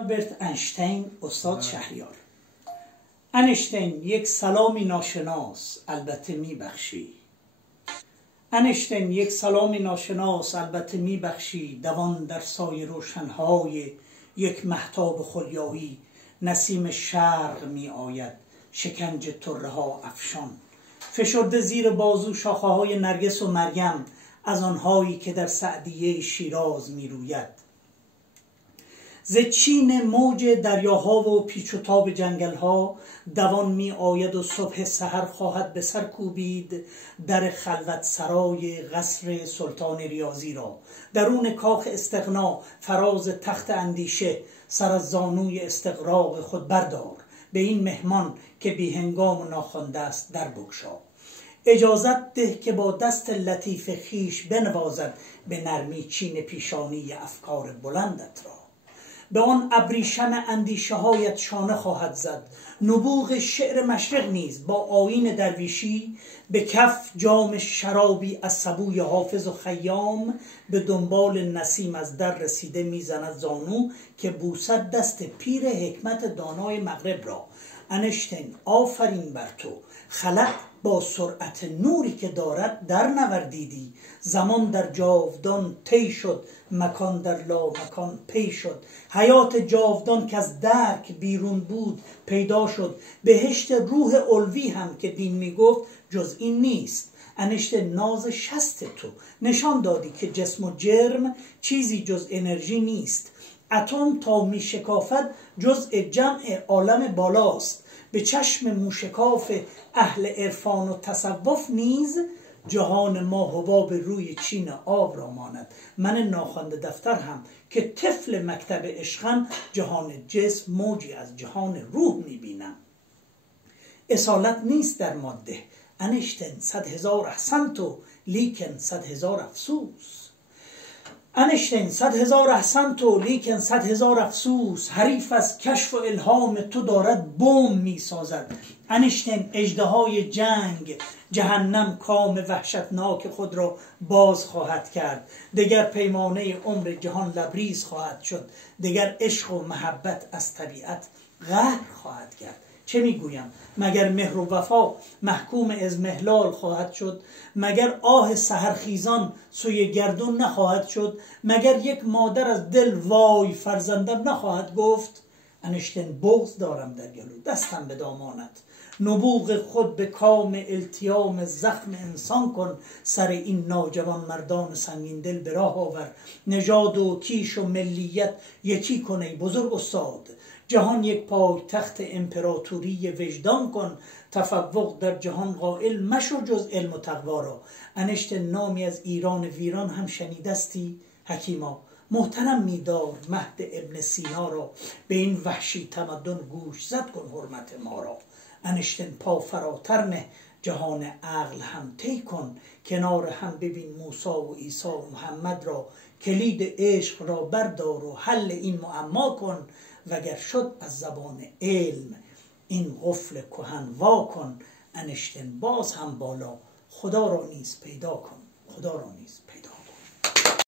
آلبرت اینشتین، استاد شهریار. اینشتین یک سلامی ناشناس البته میبخشی. اینشتین یک سلامی ناشناس البته میبخشی، دوان در سایه روشنهای یک مهتاب خلیایی. نسیم شرق می آید شکنج طره ها افشان، فشرده زیر بازو شاخه های نرگس و مریم، از آنهایی که در سعدیه شیراز می روید. ز چین موج دریاها و پیچ و تاب جنگلها دوان می آید و صبح سحر خواهد به سر کوبید در خلوت سرای قصر سلطان ریاضی را. درون کاخ استغنا فراز تخت اندیشه، سر از زانوی استغراق خود بردار، به این مهمان که بی هنگام و ناخوانده است در بگشا. اجازت ده که با دست لطیف خیش بنوازد به نرمی چین پیشانی افکار بلندت را. به آن ابریشم اندیشه هایت شانه خواهد زد نبوغ شعر مشرق نیز با آیین درویشی. به کف جام شرابی از سبوی حافظ و خیام، به دنبال نسیم از در رسیده میزند زانو که بوسد دست پیر حکمت دانای مغرب را. اینشتین آفرین بر تو، خلق با سرعت نوری که دارد در نوردیدی. زمان در جاودان طی شد، مکان در لا مکان پی شد. حیات جاودان که از درک بیرون بود پیدا شد. بهشت روح علوی هم که دین میگفت جز این نیست. اینشتین ناز شست تو نشان دادی که جسم و جرم چیزی جز انرژی نیست. اتم تا می شکافد جزء جمع عالم بالاست. به چشم موشکاف اهل عرفان و تصوف نیز جهان ما حباب روی چین آب را ماند. من ناخوانده دفتر هم که طفل مکتب عشقم، جهان جسم موجی از جهان روح میبینم. اصالت نیست در ماده. اینشتین 100,000 احسنت و لیکن 100,000 افسوس. اینشتین 100,000 احسنت و لیکن 100,000 افسوس. حریف از کشف و الهام تو دارد بمب می سازد. اینشتین اژدهای جنگ جهنم کام وحشتناک خود را باز خواهد کرد. دگر پیمانه عمر جهان لبریز خواهد شد. دگر عشق و محبت از طبیعت قهر خواهد کرد. چه میگویم؟ مگر مهر و وفا محکوم اضمحلال خواهد شد؟ مگر آه سحرخیزان سوی گردون نخواهد شد؟ مگر یک مادر از دل وای فرزندم نخواهد گفت؟ اینشتین بغض دارم در گلو، دستم به دامانت. نبوغ خود به کام التیام زخم انسان کن. سر این ناجوان مردان سنگین دل به راه آور. نژاد و کیش و ملیت یکی کن ای بزرگ استاد. جهان یک پایتخت امپراتوری وجدان کن. تفوق در جهان قائل مشو جز علم و تقوا را. اینشتین نامی از ایران ویران هم شنیدستی حکیما. محترم میدار مهد ابن سینا را. به این وحشی تمدن گوش زد کن حرمت ما را. اینشتین پا فراتر نه، جهان عقل هم طی کن. کنار هم ببین موسی و عیسی و محمد را. کلید عشق را بردار و حل این معما کن. وگر شد از زبان علم این قفل کهن وا کن. اینشتین باز هم بالا، خدا را نیز پیدا کن، خدا را نیز پیدا کن.